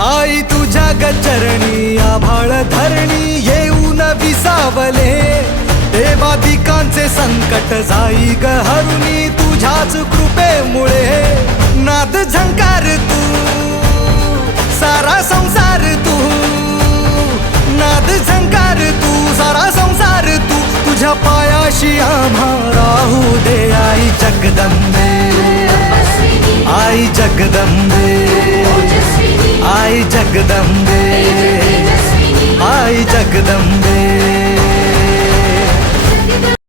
आई तुझ्या गचरणी आभाळ धरणी येऊन विसावले, देवादिकांचे संकट जाई ग हरुणी तुझ्याच कृपेमुळे. नाद झंकार तू सारा संसार तू, नाद झंकार तू सारा संसार तू, तुझ्या पायाशी आम्हा राहू दे आई जगदंबे. आई जगदंबे, आई जगदंबे, आई जगदंबे.